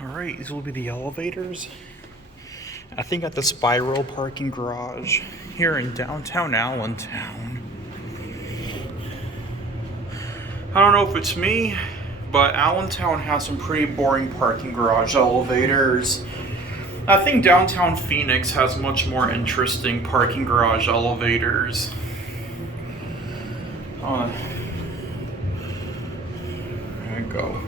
All right, these will be the elevators. I think at the Spiral parking garage here in downtown Allentown. I don't know if it's me, but Allentown has some pretty boring parking garage elevators. I think downtown Phoenix has much more interesting parking garage elevators. There you go.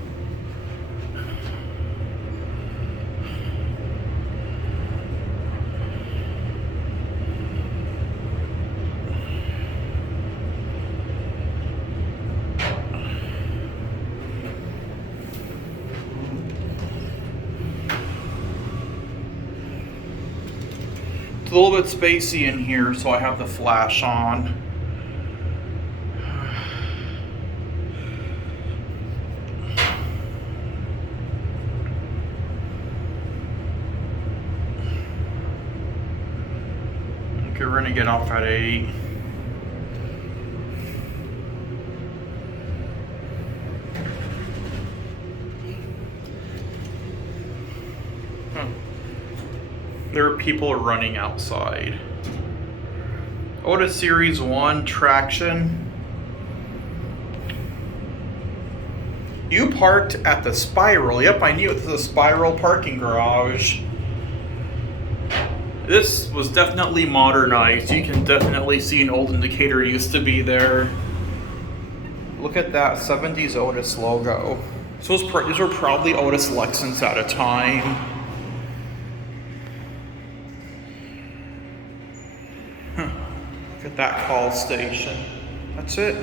It's a little bit spacey in here, so I have the flash on. Okay, we're gonna get off at 8. There are people running outside. Otis Series 1 traction. You parked at the Spiral. Yep, I knew it was the Spiral parking garage. This was definitely modernized. You can definitely see an old indicator used to be there. Look at that 70s Otis logo. So these were probably Otis Lexans at a time. Look at that call station. That's it.